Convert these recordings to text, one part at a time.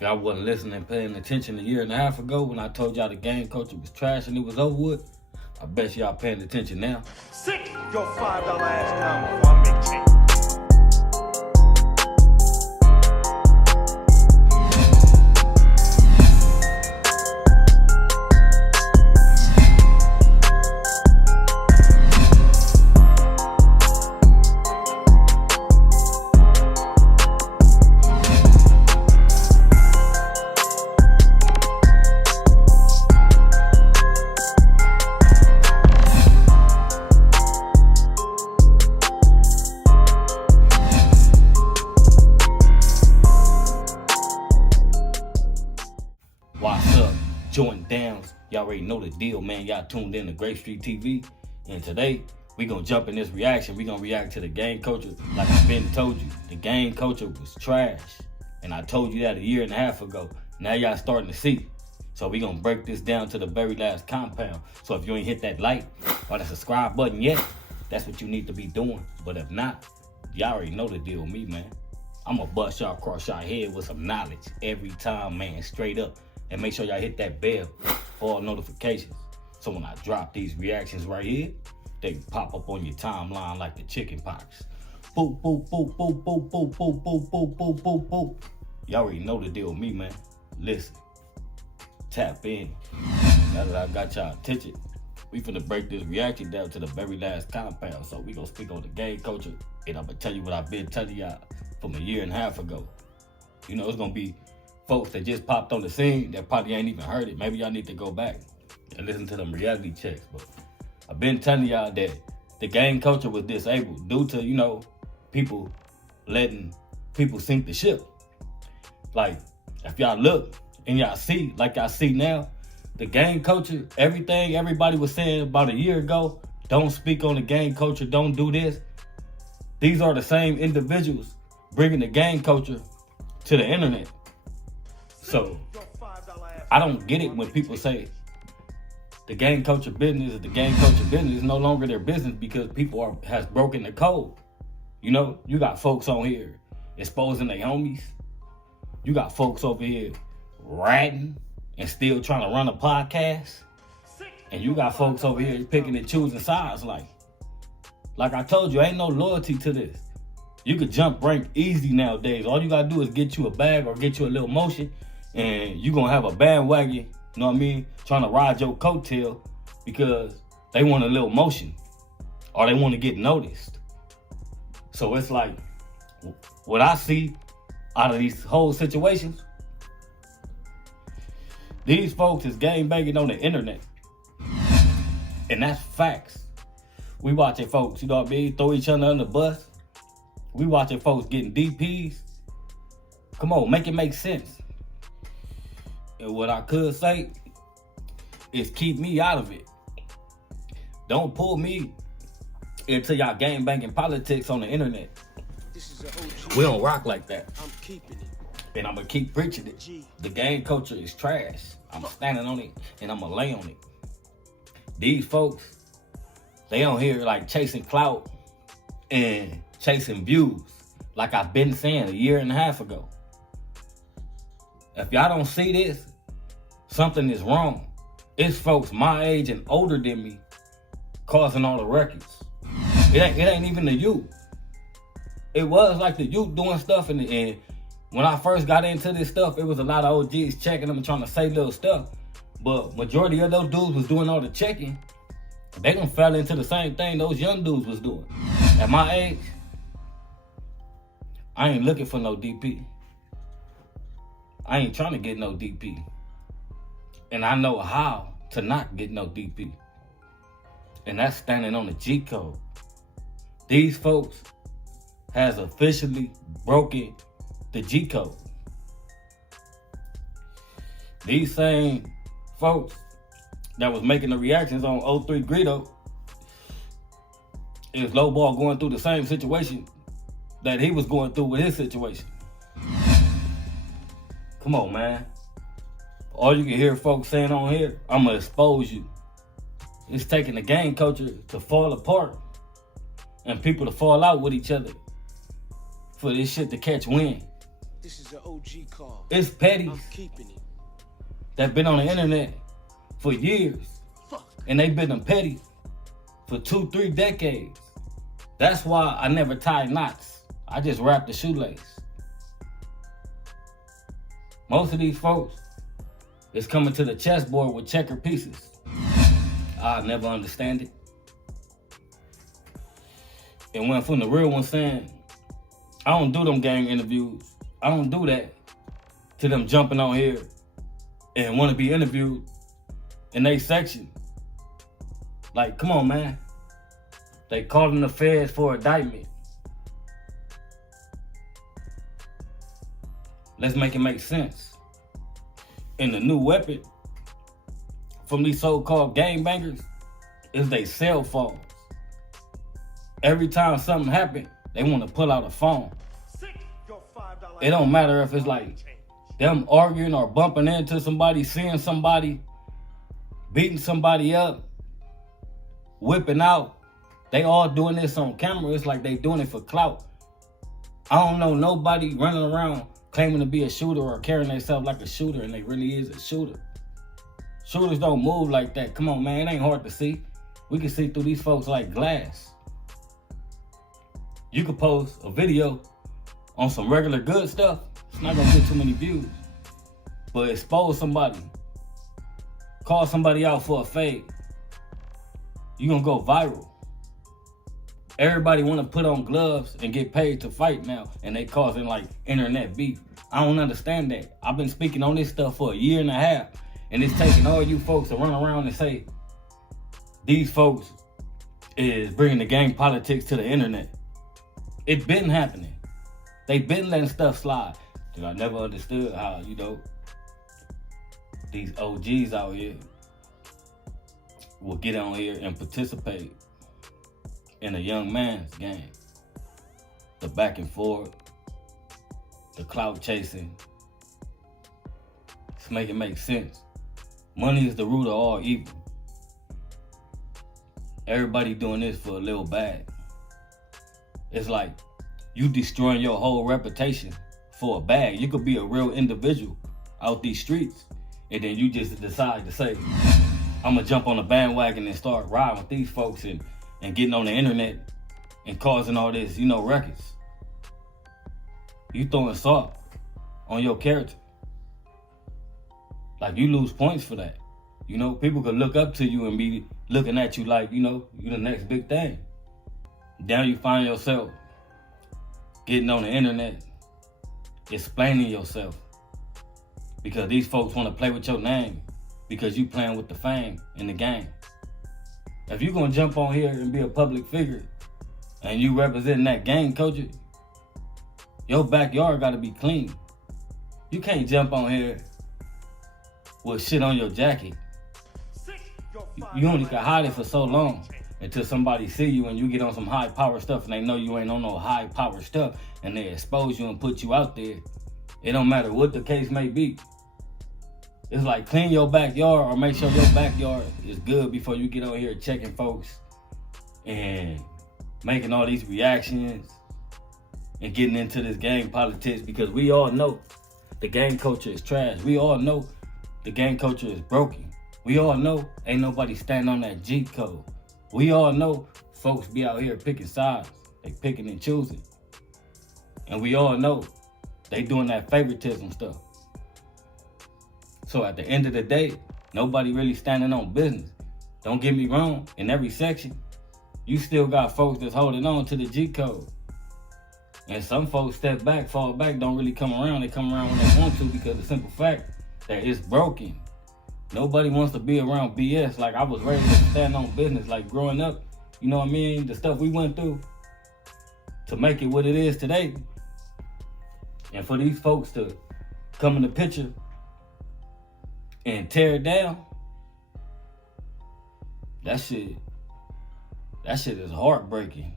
If y'all wasn't listening, paying attention a year and a half ago when I told y'all the game culture was trash and it was over with, I bet y'all paying attention now. Sit your $5 ass down before I make change. What's up, Jordan Downs? Y'all already know the deal, man. Y'all tuned in to Grape Street TV. And today, we gonna jump in this reaction. We gonna react to the game culture. Like I've been told you, the game culture was trash. And I told you that a year and a half ago. Now y'all starting to see. So we gonna break this down to the very last compound. So if you ain't hit that like or the subscribe button yet, that's what you need to be doing. But if not, y'all already know the deal with me, man. I'ma bust y'all across y'all head with some knowledge every time, man, straight up. And make sure y'all hit that bell for all notifications. So when I drop these reactions right here, they pop up on your timeline like the chicken pox. Boop, boop, boop, boop, boop, boop, boop, boop, boop, boop, boop, boop. Y'all already know the deal with me, man. Listen, tap in. Now that I got y'all attention, we finna break this reaction down to the very last compound. So we gonna speak on the game culture, and I'm gonna tell you what I've been telling y'all from a year and a half ago. You know, it's gonna be folks that just popped on the scene that probably ain't even heard it. Maybe y'all need to go back and listen to them reality checks. But I've been telling y'all that the game culture was disabled due to, you know, people letting people sink the ship. Like, if y'all look and y'all see, like y'all see now, the game culture, everything everybody was saying about a year ago, don't speak on the game culture, don't do this. These are the same individuals bringing the game culture to the internet. So, I don't get it when people say the game culture business is the game culture business. It's no longer their business because people has broken the code. You know, you got folks on here exposing their homies. You got folks over here ratting and still trying to run a podcast. And you got folks over here picking and choosing sides. Like I told you, ain't no loyalty to this. You could jump rank easy nowadays. All you gotta do is get you a bag or get you a little motion, and you gonna have a bandwagon, you know what I mean, trying to ride your coattail because they want a little motion or they want to get noticed. So it's like, what I see out of these whole situations, these folks is game banging on the internet. And that's facts. We watching folks, you know what I mean, throw each other under the bus. We watching folks getting DPs. Come on, make it make sense. And what I could say is keep me out of it. Don't pull me into y'all game banging politics on the internet. We don't rock like that. I'm keeping it. And I'm gonna keep preaching it. The game culture is trash. I'm standing on it and I'm gonna lay on it. These folks, they on here like chasing clout and chasing views, like I've been saying a year and a half ago. If y'all don't see this, something is wrong. It's folks my age and older than me causing all the records. It ain't even the youth. It was like the youth doing stuff, and when I first got into this stuff, it was a lot of OGs checking them and trying to say little stuff. But majority of those dudes was doing all the checking. They done fell into the same thing those young dudes was doing. At my age, I ain't looking for no DP. I ain't trying to get no DP. And I know how to not get no DP. And that's standing on the G code. These folks has officially broken the G code. These same folks that was making the reactions on 03 Greedo is lowball going through the same situation that he was going through with his situation. Come on, man. All you can hear folks saying on here, I'm gonna expose you. It's taking the game culture to fall apart and people to fall out with each other for this shit to catch wind. This is an OG call. It's petties I'm keeping it. that been on the internet for years. Fuck. And they been them petty for 2-3 decades. That's why I never tie knots. I just wrap the shoelace. Most of these folks is coming to the chessboard with checker pieces. I'll never understand it. And when from the real one saying, I don't do them gang interviews. I don't do that to them jumping on here and want to be interviewed in their section. Like, come on, man. They calling the feds for indictment. Let's make it make sense. And the new weapon from these so-called gangbangers is they cell phones. Every time something happens, they want to pull out a phone. It don't matter if it's like them arguing or bumping into somebody, seeing somebody, beating somebody up, whipping out. They all doing this on camera. It's like they doing it for clout. I don't know nobody running around claiming to be a shooter or carrying themselves like a shooter, and they really is a shooter. Shooters don't move like that. Come on, man. It ain't hard to see. We can see through these folks like glass. You could post a video on some regular good stuff. It's not gonna get too many views. But expose somebody, call somebody out for a fade, you gonna go viral. Everybody wanna put on gloves and get paid to fight now, and they causing like internet beef. I don't understand that. I've been speaking on this stuff for a year and a half, and it's taking all you folks to run around and say, these folks is bringing the gang politics to the internet. It been happening. They been letting stuff slide. And I never understood how, these OGs out here will get on here and participate in a young man's game. The back and forth, the clout chasing. Let's make it make sense. Money is the root of all evil. Everybody doing this for a little bag. It's like you destroying your whole reputation for a bag. You could be a real individual out these streets, and then you just decide to say, I'm gonna jump on the bandwagon and start riding with these folks and getting on the internet and causing all this, records. You throwing salt on your character. Like, you lose points for that. People could look up to you and be looking at you like, you the next big thing. Now you find yourself getting on the internet, explaining yourself, because these folks want to play with your name because you playing with the fame in the game. If you gonna jump on here and be a public figure and you representing that gang culture, your backyard gotta be clean. You can't jump on here with shit on your jacket. You only can hide it for so long until somebody see you and you get on some high power stuff and they know you ain't on no high power stuff and they expose you and put you out there. It don't matter what the case may be. It's like, clean your backyard or make sure your backyard is good before you get on here checking folks and making all these reactions and getting into this gang politics, because we all know the gang culture is trash. We all know the gang culture is broken. We all know ain't nobody standing on that G code. We all know folks be out here picking sides. They picking and choosing. And we all know they doing that favoritism stuff. So at the end of the day, nobody really standing on business. Don't get me wrong, in every section, you still got folks that's holding on to the G code. And some folks step back, fall back, don't really come around. They come around when they want to, because the simple fact that it's broken. Nobody wants to be around BS. Like, I was raised to stand on business. Like, growing up, the stuff we went through to make it what it is today. And for these folks to come in the picture and tear it down, that shit is heartbreaking.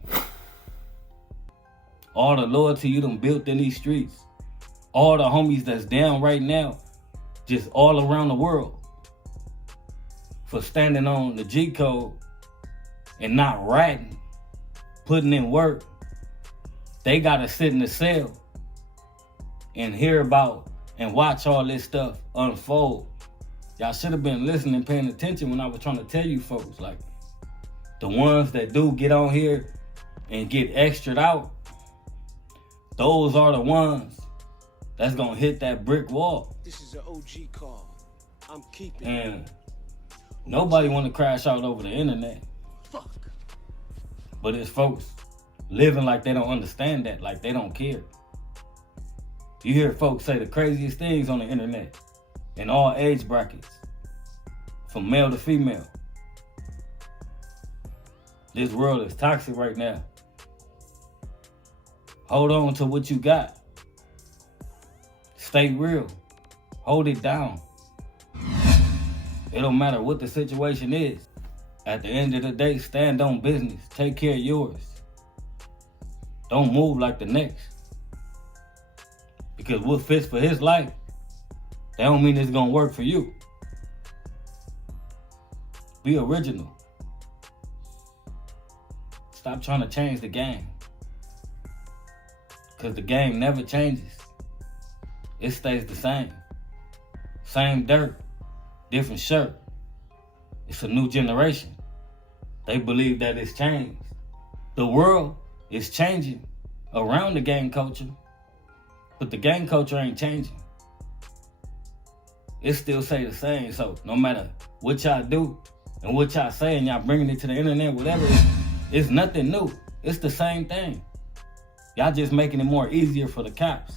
All the loyalty you done built in these streets, all the homies that's down right now, just all around the world, for standing on the G code and not ratting, putting in work. They gotta sit in the cell and hear about and watch all this stuff unfold. Y'all should have been listening, paying attention when I was trying to tell you folks, like, the ones that do get on here and get extra'd out, those are the ones that's gonna hit that brick wall. This is an OG call. I'm keeping And nobody wanna crash out over the internet. Fuck. But it's folks living like they don't understand that, like they don't care. You hear folks say the craziest things on the internet in all age brackets, from male to female. This world is toxic right now. Hold on to what you got. Stay real. Hold it down. It don't matter what the situation is. At the end of the day, stand on business. Take care of yours. Don't move like the next. Because what fits for his life, that don't mean it's gonna work for you. Be original. Stop trying to change the game. Because the game never changes. It stays the same. Same dirt, different shirt. It's a new generation. They believe that it's changed. The world is changing around the gang culture, but the gang culture ain't changing. It still say the same. So no matter what y'all do and what y'all say and y'all bringing it to the internet, whatever, it's nothing new. It's the same thing. Y'all just making it more easier for the cops,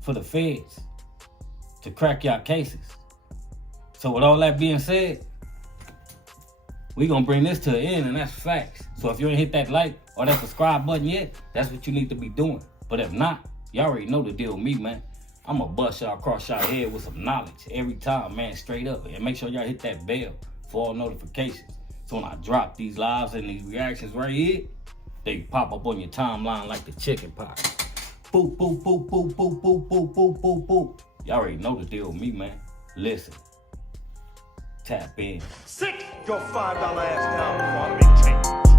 for the feds, to crack y'all cases. So with all that being said, we gonna bring this to an end, and that's facts. So if you ain't hit that like or that subscribe button yet, that's what you need to be doing. But if not, you already know the deal with me, man. I'ma bust y'all across y'all head with some knowledge every time, man, straight up. And make sure y'all hit that bell for all notifications. So when I drop these lives and these reactions right here, they pop up on your timeline like the chicken pox. Boop, boop, boop, boop, boop, boop, boop, boop, boop, boop. Y'all already know the deal with me, man. Listen. Tap in. Sit your $5 ass down before I make change.